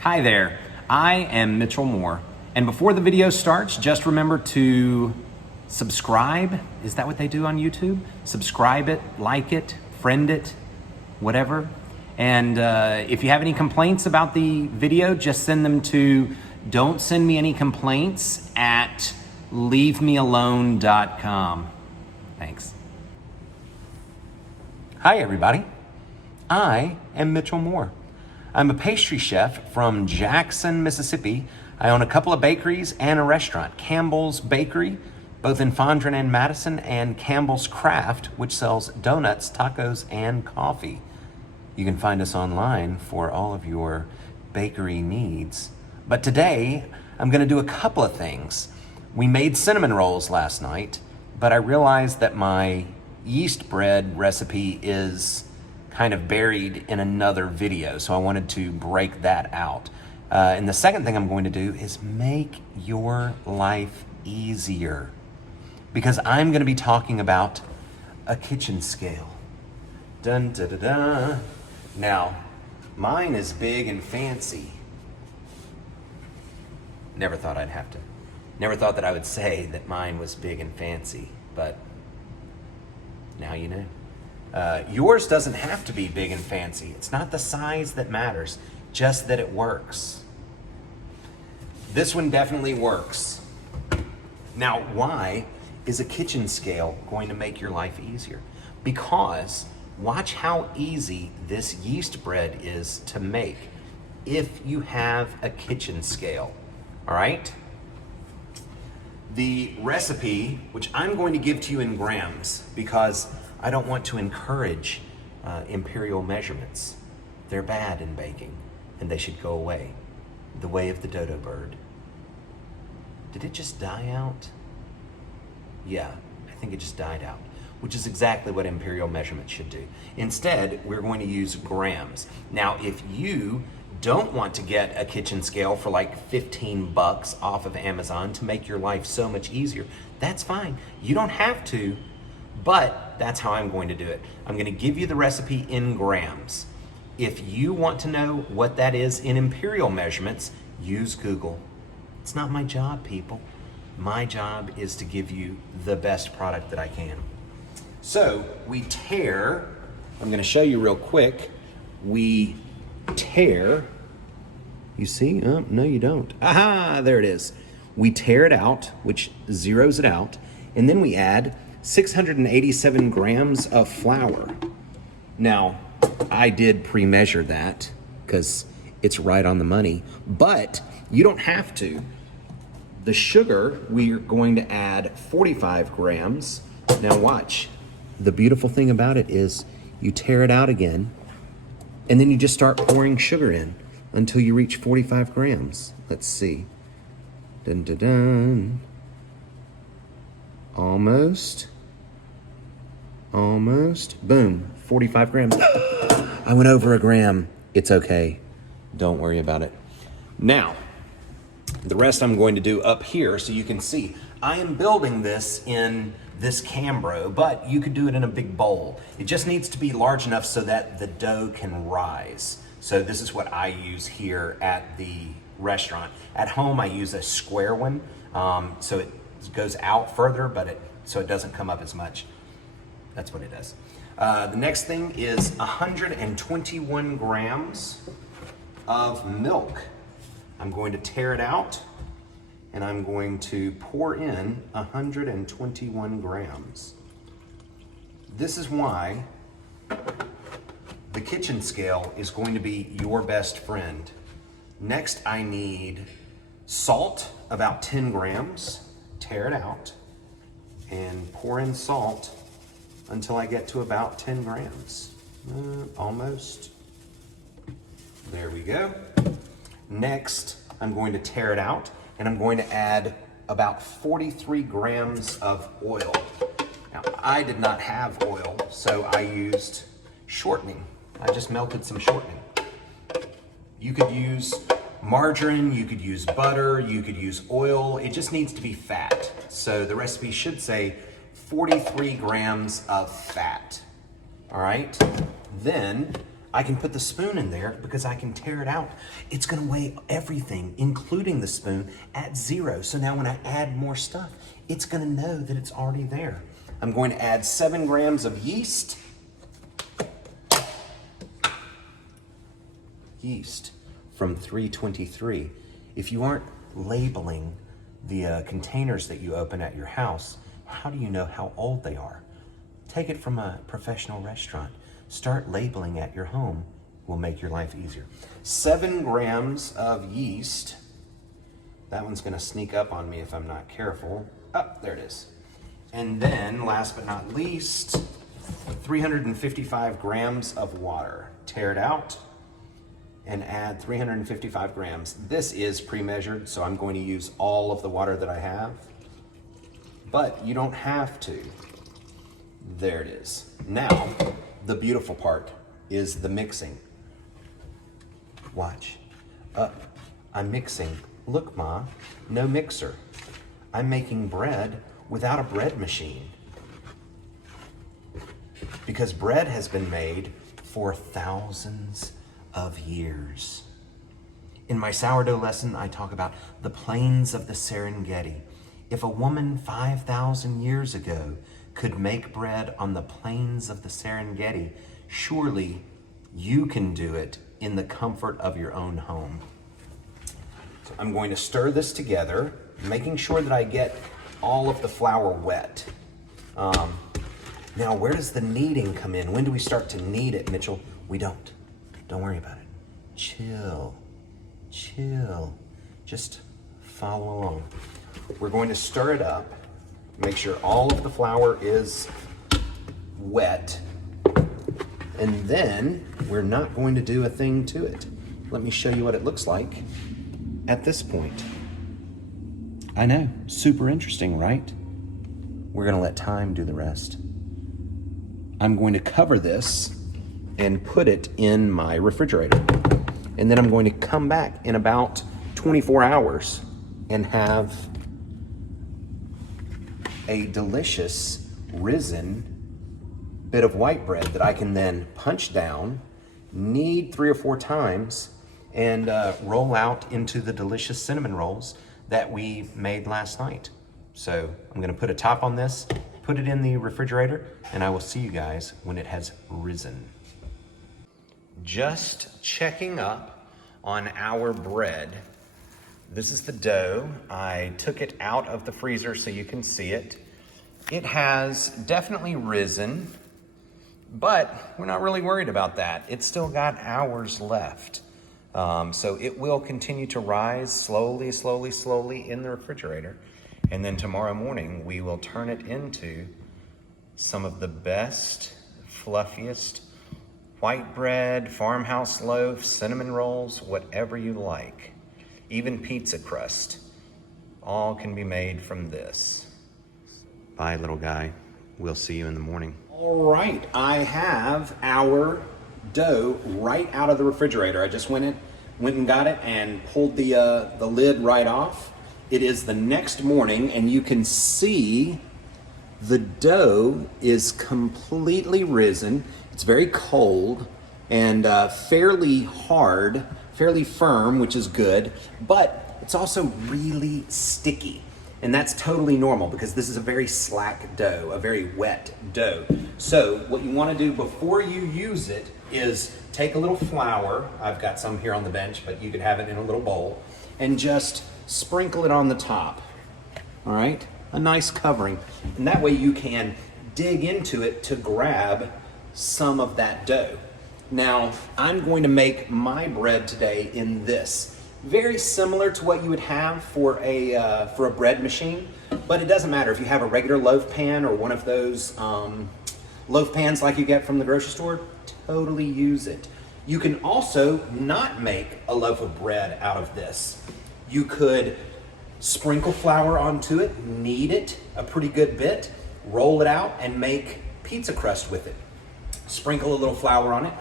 Hi there, I am Mitchell Moore, and before the video starts, just remember to subscribe. Is that what they do on YouTube? Subscribe it, like it, friend it, whatever. And if you have any complaints about the video, just send them to don'tsendmeanycomplaints@leavemealone.com. Thanks. Hi everybody, I am Mitchell Moore. I'm a pastry chef from Jackson, Mississippi. I own a couple of bakeries and a restaurant, Campbell's Bakery, both in Fondren and Madison, and Campbell's Craft, which sells donuts, tacos, and coffee. You can find us online for all of your bakery needs. But today, I'm gonna do a couple of things. We made cinnamon rolls last night, but I realized that my yeast bread recipe is kind of buried in another video, so I wanted to break that out. And the second thing I'm going to do is make your life easier, because I'm going to be talking about a kitchen scale. Dun da da da. Now, mine is big and fancy. Never thought that I would say that mine was big and fancy, but now you know. Yours doesn't have to be big and fancy. It's not the size that matters, just that it works. This one definitely works. Now, why is a kitchen scale going to make your life easier? Because watch how easy this yeast bread is to make if you have a kitchen scale, all right? The recipe, which I'm going to give to you in grams because I don't want to encourage imperial measurements. They're bad in baking, and they should go away. The way of the dodo bird. Did it just die out? Yeah, I think it just died out, which is exactly what imperial measurements should do. Instead, we're going to use grams. Now, if you don't want to get a kitchen scale for like 15 bucks off of Amazon to make your life so much easier, that's fine. You don't have to, but that's how I'm going to do it. I'm going to give you the recipe in grams. If you want to know what that is in imperial measurements, use Google. It's not my job, people. My job is to give you the best product that I can. So we tear, I'm going to show you real quick. We tear, you see? Oh, no, you don't. Aha, there it is. We tear it out, which zeroes it out, and then we add 687 grams of flour. Now, I did pre-measure that because it's right on the money, but you don't have to. The sugar, we're going to add 45 grams. Now watch. The beautiful thing about it is you tear it out again, and then you just start pouring sugar in until you reach 45 grams. Let's see. Dun, dun, dun. Almost. Boom, 45 grams. I went over a gram. It's okay. Don't worry about it. Now, the rest I'm going to do up here so you can see. I am building this in this Cambro, but you could do it in a big bowl. It just needs to be large enough so that the dough can rise. So this is what I use here at the restaurant. At home, I use a square one, so it goes out further, but so it doesn't come up as much. That's what it does. The next thing is 121 grams of milk. I'm going to tear it out, and I'm going to pour in 121 grams. This is why the kitchen scale is going to be your best friend. Next, I need salt, about 10 grams. Tear it out and pour in salt until I get to about 10 grams. Almost. There we go. Next, I'm going to tear it out, and I'm going to add about 43 grams of oil. Now, I did not have oil, so I used shortening. I just melted some shortening. You could use margarine, you could use butter, you could use oil. It just needs to be fat. So the recipe should say 43 grams of fat. All right. Then I can put the spoon in there because I can tear it out. It's gonna weigh everything, including the spoon, at 0. So now when I add more stuff, it's gonna know that it's already there. I'm going to add 7 grams of yeast. Yeast from 323. If you aren't labeling the containers that you open at your house, how do you know how old they are? Take it from a professional restaurant. Start labeling at your home. Will make your life easier. 7 grams of yeast. That one's gonna sneak up on me if I'm not careful. Oh, there it is. And then, last but not least, 355 grams of water. Tear it out and add 355 grams. This is pre-measured, so I'm going to use all of the water that I have, but you don't have to. There it is. Now, the beautiful part is the mixing. Watch. I'm mixing. Look, Ma, no mixer. I'm making bread without a bread machine, because bread has been made for thousands of years. In my sourdough lesson, I talk about the plains of the Serengeti. If a woman 5,000 years ago could make bread on the plains of the Serengeti, surely you can do it in the comfort of your own home. So I'm going to stir this together, making sure that I get all of the flour wet. Now, where does the kneading come in? When do we start to knead it, Mitchell? We don't. Don't worry about it. Chill. Chill. Just follow along. We're going to stir it up, make sure all of the flour is wet, and then we're not going to do a thing to it. Let me show you what it looks like at this point. I know, super interesting, right? We're gonna let time do the rest. I'm going to cover this and put it in my refrigerator. And then I'm going to come back in about 24 hours and have a delicious risen bit of white bread that I can then punch down, knead 3 or 4 times, and roll out into the delicious cinnamon rolls that we made last night. So I'm gonna put a top on this, put it in the refrigerator, and I will see you guys when it has risen. Just checking up on our bread. This is the dough. I took it out of the freezer so you can see it. It has definitely risen, but we're not really worried about that. It's still got hours left. So it will continue to rise slowly, slowly, slowly in the refrigerator. And then tomorrow morning, we will turn it into some of the best, fluffiest white bread, farmhouse loaf, cinnamon rolls, whatever you like. Even pizza crust. All can be made from this. Bye, little guy. We'll see you in the morning. All right, I have our dough right out of the refrigerator. I just went and got it and pulled the lid right off. It is the next morning, and you can see the dough is completely risen. It's very cold and fairly hard, fairly firm, which is good, but it's also really sticky. And that's totally normal because this is a very slack dough, a very wet dough. So what you want to do before you use it is take a little flour. I've got some here on the bench, but you could have it in a little bowl, and just sprinkle it on the top. All right, a nice covering. And that way you can dig into it to grab some of that dough. Now, I'm going to make my bread today in this. Very similar to what you would have for a bread machine, but it doesn't matter if you have a regular loaf pan or one of those loaf pans like you get from the grocery store. Totally use it. You can also not make a loaf of bread out of this. You could sprinkle flour onto it, knead it a pretty good bit, roll it out, and make pizza crust with it. Sprinkle a little flour on it,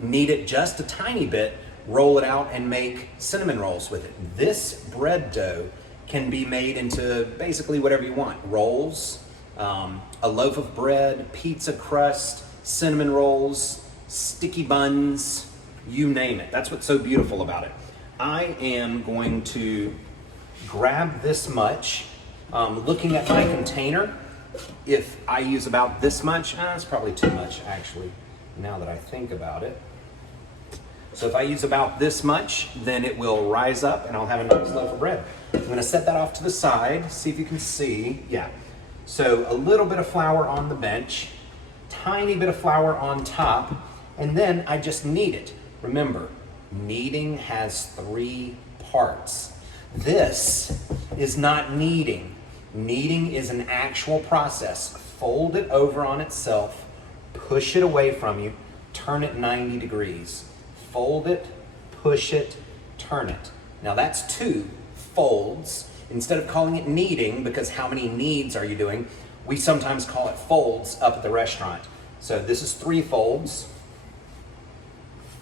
knead it just a tiny bit, roll it out, and make cinnamon rolls with it. This bread dough can be made into basically whatever you want. Rolls, a loaf of bread, pizza crust, cinnamon rolls, sticky buns, you name it. That's what's so beautiful about it. I am going to grab this much. Looking at my container, if I use about this much, it's probably too much actually, now that I think about it. So if I use about this much, then it will rise up and I'll have a nice loaf of bread. I'm gonna set that off to the side, see if you can see. Yeah, so a little bit of flour on the bench, tiny bit of flour on top, and then I just knead it. Remember, kneading has 3 parts. This is not kneading. Kneading is an actual process. Fold it over on itself, push it away from you, turn it 90 degrees. Fold it, push it, turn it. Now that's 2 folds. Instead of calling it kneading, because how many kneads are you doing, we sometimes call it folds up at the restaurant. So this is 3 folds,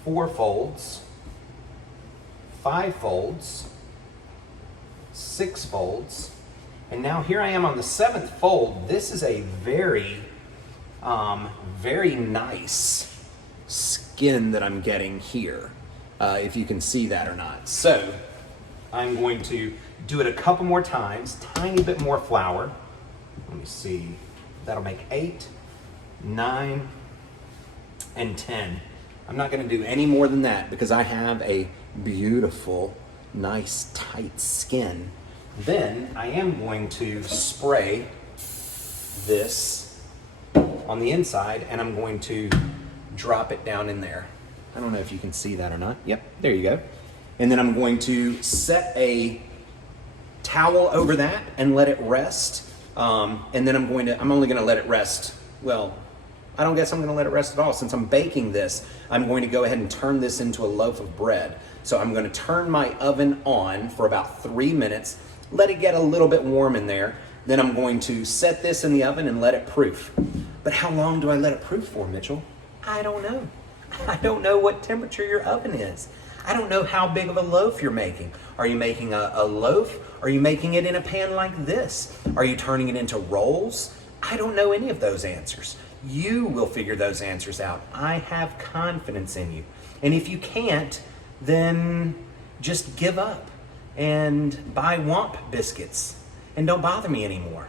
4 folds, 5 folds, 6 folds, and now here I am on the 7th fold. This is a very, very nice skin that I'm getting here, if you can see that or not. So I'm going to do it a couple more times, tiny bit more flour. Let me see, that'll make 8, 9, and 10. I'm not gonna do any more than that because I have a beautiful, nice, tight skin. Then I am going to spray this on the inside and I'm going to drop it down in there. I don't know if you can see that or not. Yep, there you go. And then I'm going to set a towel over that and let it rest. And then I'm only gonna let it rest, well, I don't guess I'm gonna let it rest at all. Since I'm baking this, I'm going to go ahead and turn this into a loaf of bread. So I'm gonna turn my oven on for about 3 minutes, let it get a little bit warm in there. Then I'm going to set this in the oven and let it proof. But how long do I let it proof for, Mitchell? I don't know. I don't know what temperature your oven is. I don't know how big of a loaf you're making. Are you making a loaf? Are you making it in a pan like this? Are you turning it into rolls? I don't know any of those answers. You will figure those answers out. I have confidence in you. And if you can't, then just give up and buy Womp biscuits and don't bother me anymore.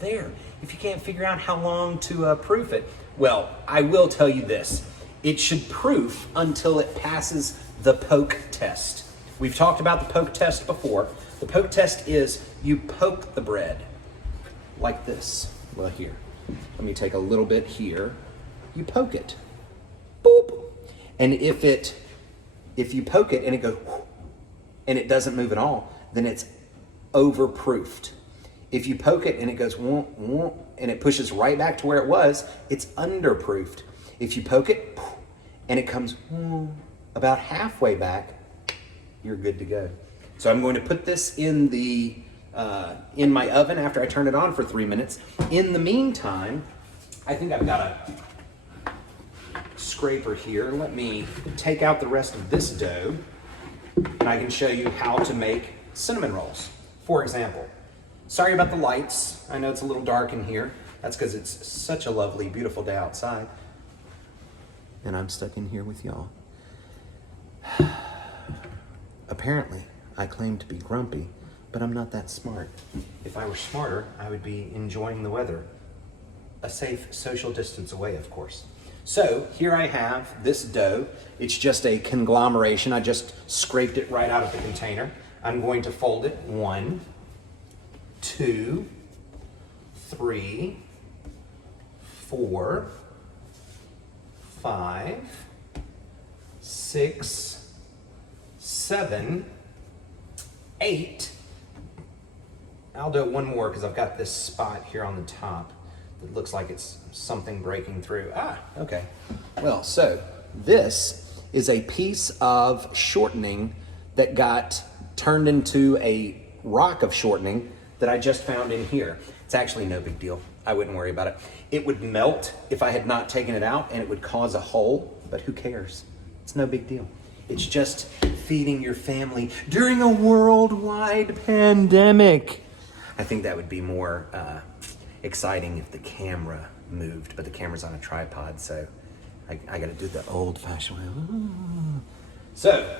There, if you can't figure out how long to proof it, well, I will tell you this. It should proof until it passes the poke test. We've talked about the poke test before. The poke test is you poke the bread like this. Well, here, let me take a little bit here. You poke it, boop. And if you poke it and it goes, and it doesn't move at all, then it's overproofed. If you poke it and it goes, and it pushes right back to where it was, it's underproofed. If you poke it and it comes about halfway back, you're good to go. So I'm going to put this in in my oven after I turn it on for 3 minutes. In the meantime, I think I've got a scraper here. Let me take out the rest of this dough and I can show you how to make cinnamon rolls. For example, sorry about the lights. I know it's a little dark in here. That's because it's such a lovely, beautiful day outside. And I'm stuck in here with y'all. Apparently, I claim to be grumpy, but I'm not that smart. If I were smarter, I would be enjoying the weather. A safe social distance away, of course. So here I have this dough. It's just a conglomeration. I just scraped it right out of the container. I'm going to fold it 1, 2, 3, 4, 5, 6, 7, 8. I'll do it one more because I've got this spot here on the top that looks like it's something breaking through. Okay. Well, so this is a piece of shortening that got turned into a rock of shortening that I just found in here. It's actually no big deal. I wouldn't worry about it. It would melt if I had not taken it out and it would cause a hole, but who cares? It's no big deal. It's just feeding your family during a worldwide pandemic. I think that would be more exciting if the camera moved, but the camera's on a tripod, so I gotta do the old-fashioned way. So,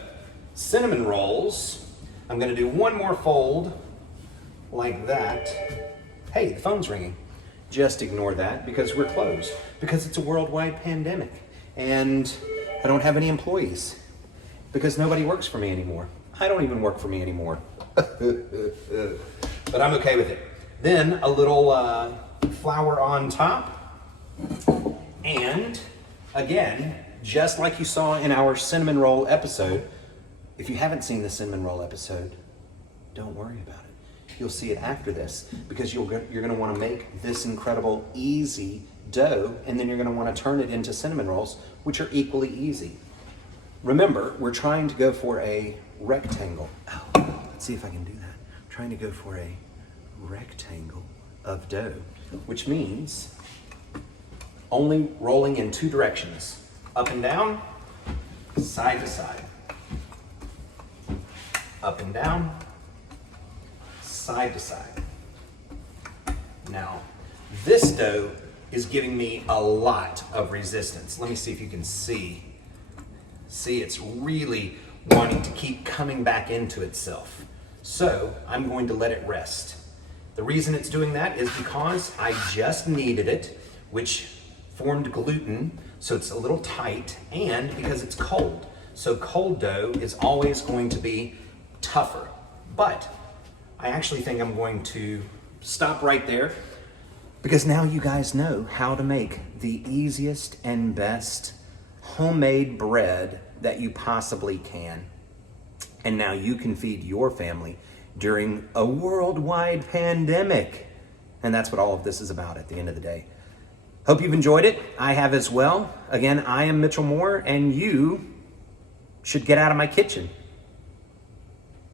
cinnamon rolls. I'm gonna do one more fold like that. Hey, the phone's ringing. Just ignore that because we're closed. Because it's a worldwide pandemic. And I don't have any employees. Because nobody works for me anymore. I don't even work for me anymore. But I'm okay with it. Then a little flour on top. And again, just like you saw in our cinnamon roll episode, if you haven't seen the cinnamon roll episode, don't worry about it. You'll see it after this because you're going to want to make this incredible easy dough, and then you're going to want to turn it into cinnamon rolls, which are equally easy. Remember, we're trying to go for a rectangle. Oh, let's see if I can do that. I'm trying to go for a rectangle of dough, which means only rolling in two directions, up and down, side to side. Up and down, side to side. Now, this dough is giving me a lot of resistance. Let me see if you can see. See, it's really wanting to keep coming back into itself. So I'm going to let it rest. The reason it's doing that is because I just kneaded it, which formed gluten, so it's a little tight, and because it's cold. So cold dough is always going to be tougher. But I actually think I'm going to stop right there because now you guys know how to make the easiest and best homemade bread that you possibly can. And now you can feed your family during a worldwide pandemic. And that's what all of this is about at the end of the day. Hope you've enjoyed it. I have as well. Again, I am Mitchell Moore, and you should get out of my kitchen.